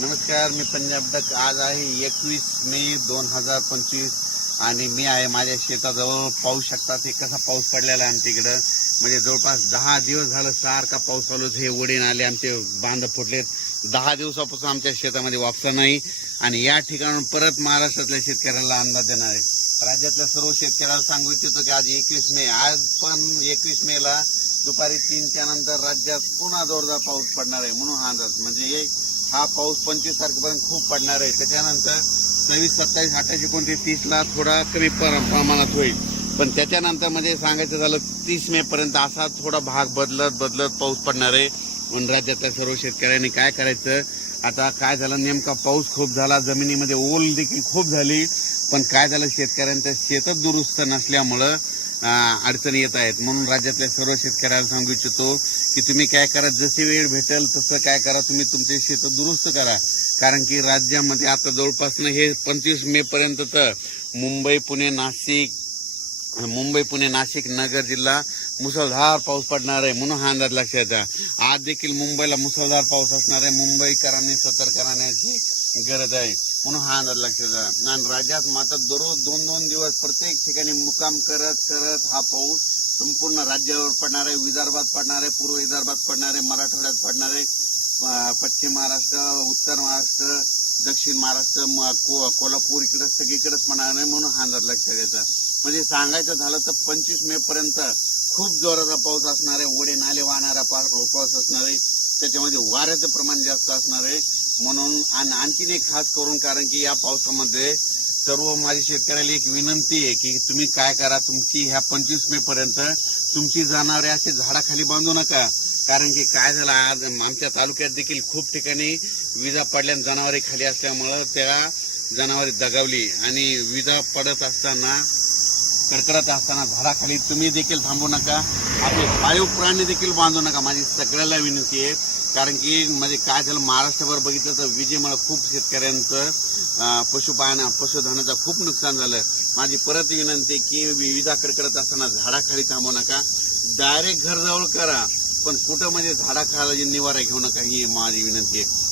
नमस्कार, मी पंजाब डक. आज आहे 21 मे 2025 आणि मी आहे माझ्या शेताजवळ. पाहू शकतात हे कसा पाऊस पडलेला आहे आमच्या इकडं. म्हणजे जवळपास 10 दिवस झालं सारखा पाऊस चालू. हे वडीन आले, आमचे बांध फुटलेत. 10 दिवसापासून आमच्या शेतामध्ये वापसा नाही आणि या ठिकाणून परत महाराष्ट्रातल्या शेतकऱ्याला अंदाज देणार आहे. राज्यातल्या सर्व शेतकऱ्याला सांगू इच्छितो की आज 21 मे, आज पण 21 मे ला दुपारी 3च्या नंतर राज्यात पुन्हा जोरदार पाऊस पडणार आहे. म्हणून हा अंदाज म्हणजे हा पाऊस 25 तारखेपर्यंत खूप पडणार आहे. त्याच्यानंतर 26, 27, 28, 29, 30 ला थोडा कमी प्रमाणात होईल. पण त्याच्यानंतर म्हणजे सांगायचं झालं 30 मे पर्यंत असा थोडा भाग बदलत पाऊस पडणार आहे. म्हणून राज्यातल्या सर्व शेतकऱ्यांनी काय करायचं, आता काय झालं नेमका पाऊस खूप झाला, जमिनीमध्ये ओल देखील खूप झाली. पण काय झालं, शेतकऱ्यांचं शेतच दुरुस्त नसल्यामुळं अडचणी येत आहेत. म्हणून राज्यातल्या सर्व शेतकऱ्याला सांगू इच्छितो की तुम्ही काय करा, जशी वेळ भेटेल तसं काय करा, तुम्ही तुमचे शेत दुरुस्त करा. कारण की राज्यामध्ये आता जवळपास हे 25 मे पर्यंत तर मुंबई पुणे नाशिक नगर जिल्हा मुसळधार पाऊस पडणार आहे. म्हणून हा अंदाज लक्षात घ्या. आज देखील मुंबईला मुसळधार पाऊस असणार आहे. मुंबईकरांनी सतर्क राहण्याची गरज आहे. म्हणून हा अंदाज लक्षात घ्या. आणि राज्यात मात्र दररोज 2-2 दिवस प्रत्येक ठिकाणी मुक्काम करत हा पाऊस संपूर्ण राज्यावर पडणार आहे. विदर्भात पडणार आहे, पूर्व विदर्भात पडणार आहे, मराठवाड्यात पडणार आहे, पश्चिम महाराष्ट्र, उत्तर महाराष्ट्र, दक्षिण महाराष्ट्र, कोल्हापूर इकडे सगळीकडेच पडणार आहे. म्हणून हा अंदाज लक्षात घ्यायचा. म्हणजे सांगायचं झालं तर 25 मे पर्यंत खूप जोराचा पाऊस असणार आहे. ओढे नाले वाहणारा पाऊस असणार आहे. त्याच्यामध्ये वाऱ्याचं प्रमाण जास्त असणार आहे. म्हणून आणखीन एक खास करून, कारण की या पावसामध्ये सर्व माझ्या शेतकऱ्याला एक विनंती आहे की तुम्ही काय करा, तुमची ह्या 25 मे पर्यंत तुमची जनावरे असे झाडाखाली बांधू नका. कारण की काय झालं, आज आमच्या तालुक्यात देखील खूप ठिकाणी विजा पडल्याने जनावरे खाली असल्यामुळं त्या जनावरे दगावली आणि विजा पडत असताना कडकडत असताना झाडाखाली तुम्ही देखील थांबू नका. आपले पाळीव प्राणी देखील बांधू नका. माझी सगळ्याला विनंती आहे. कारण की म्हणजे काय झालं, महाराष्ट्रभर बघितलं तर विजेमुळे खूप शेतकऱ्यांचं पशुधनाचं खूप नुकसान झालं. माझी परत विनंती की विजा कडकडत असताना झाडाखाली थांबू नका. डायरेक्ट घर जवळ करा, पण कुठं म्हणजे झाडाखाली निवारा घेऊ नका, ही माझी विनंती आहे.